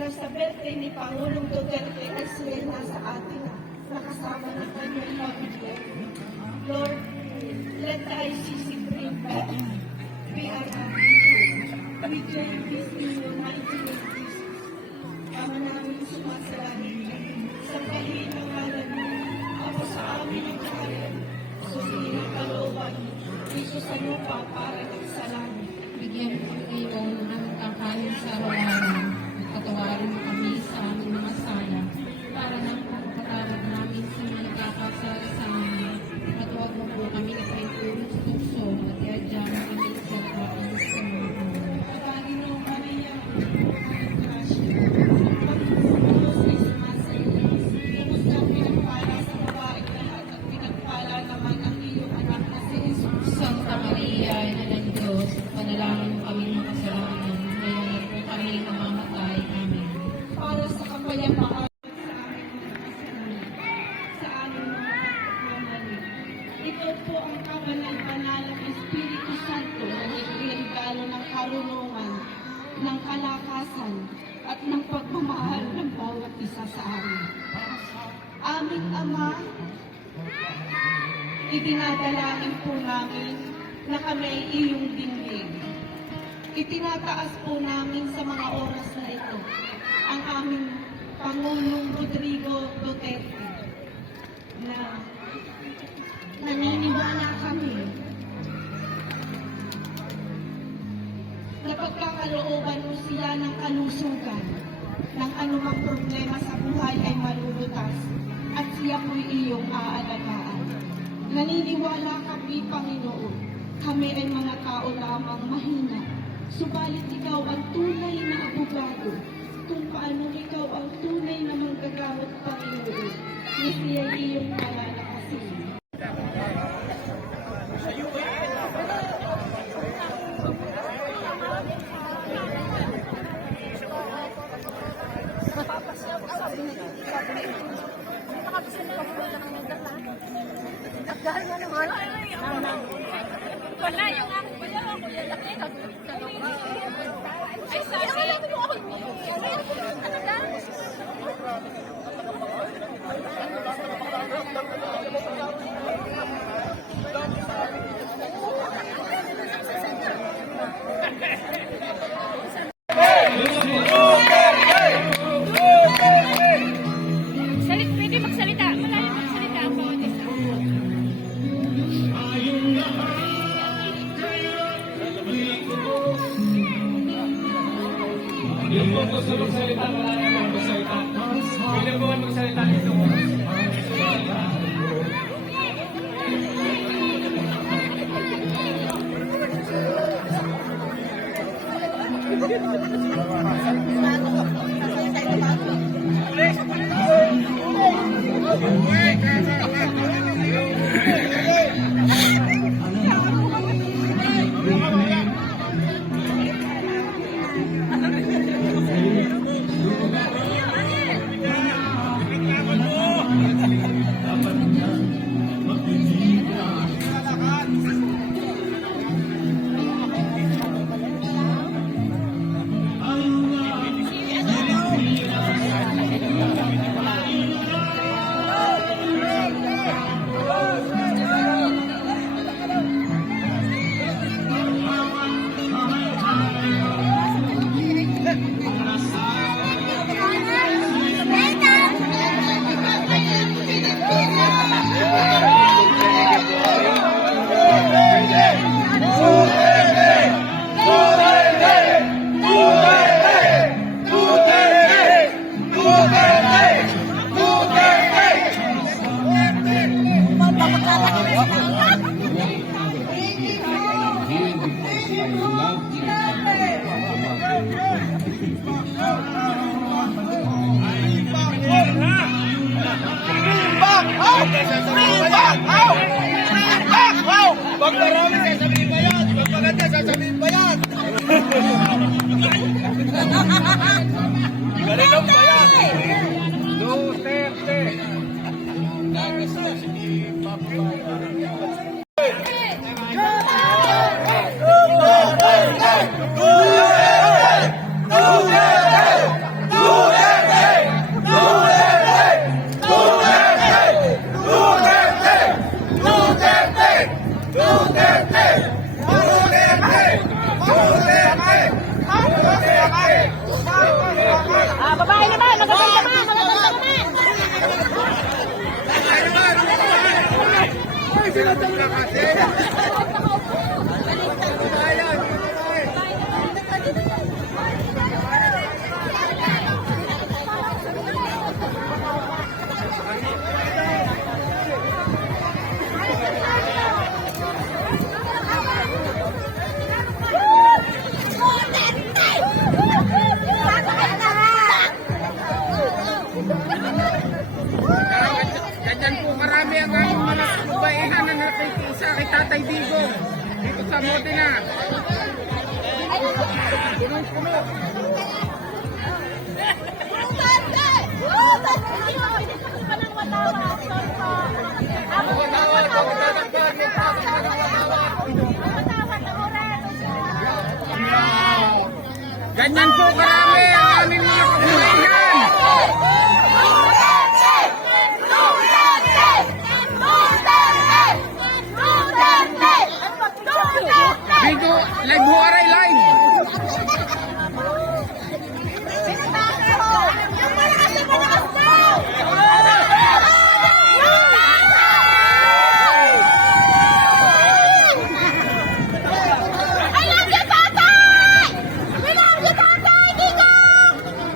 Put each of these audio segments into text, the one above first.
na sa birthday ni Pangulong Duterte ay sila nasa atin nakasama ng kanyang pamilya. Lord, let the ICC bring back PRRD. We claim this in your 1986. Ama namin sumasalahin sa pahinangalan mo, ako sa amin ang kaya. Suriin ang kalooban dito sa lupa para sa langit. Bigyan mo kayo ng kakain sa araw-araw. Patawarin mo kami sa aming mga sala para nang pagpatawad namin sa mga nagkakasala sa amin. At huwag mo po kami nagpaitulong sa tukso at iadya mo kami sa kapatid sa mga Panginoong Maria, Grasya, Panginoon ay sumasailas. Kumusta ang pinagpala sa babae lahat at pinagpala naman ang iyong anak na si Jesus. Santa Maria, Ina ng Diyos, panalangin mo kami makasalanan, ngayon at kung kami mamamatay. Amen. Para sa kapayapaan sa aming mga pagmamali. Ito po ang kabanal-banal ng Espiritu Santo na nagregalo ng karunungan, ng kalakasan, at ng pagmamahal ng bawat isa sa amin. Aming Ama, idinadalangin po namin na kami ay iyong dinggin. Itinataas po namin sa mga oras na ito ang aming Pangulong Rodrigo Duterte na naniniwala kami na pagkakalooban mo siya ng kalusugan ng anumang problema sa buhay ay malulutas at siya po'y iyong aalagaan. Naniniwala kami, Panginoon, kami ay mga tao lamang mahina, subalit ikaw ang tunay na abogado kung paano ikaw ang tunay na manggagamot, Panginoon, na siya ay iyong palalakasin. Wala yung ako pa yun, ako yung laki. Ay, sabi. Ano lang? Pwede magsalita. Malalim magsalita ang bawat isa. Yung po gusto magsalita, marami po magsalita. Pwede po magsalita dito. Pag marami sasabihin pa yan, pag maganda sasabihin pa yan. Galing ba yan? Duterte. Nangis na si Papa. kay Tatay Digo. Dito sa Mote na. Ganyan po karami ang aming mga kabuhayan. Digo, live ho aray live.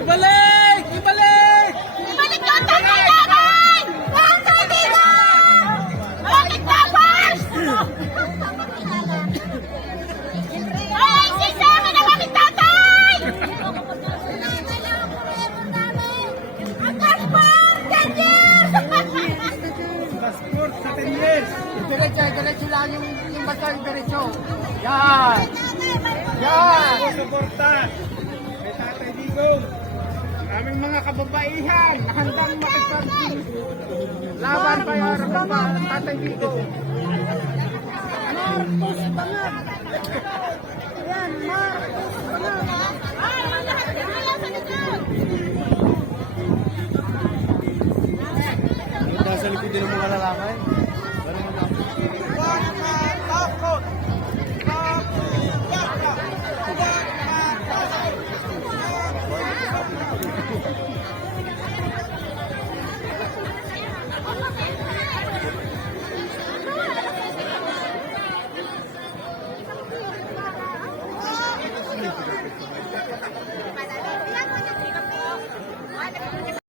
Ibalik! Ibalik! Passport sa 10 years. Diretso lang yung basta yung diretso. Yan! Yan! Suporta kay Tatay Digo. Aming mga kababaihan na handang makipag laban kay Tatay Digo. Marcos Bangat! Yan, Marcos Bangat! Nasa likod din ang mga lalaki.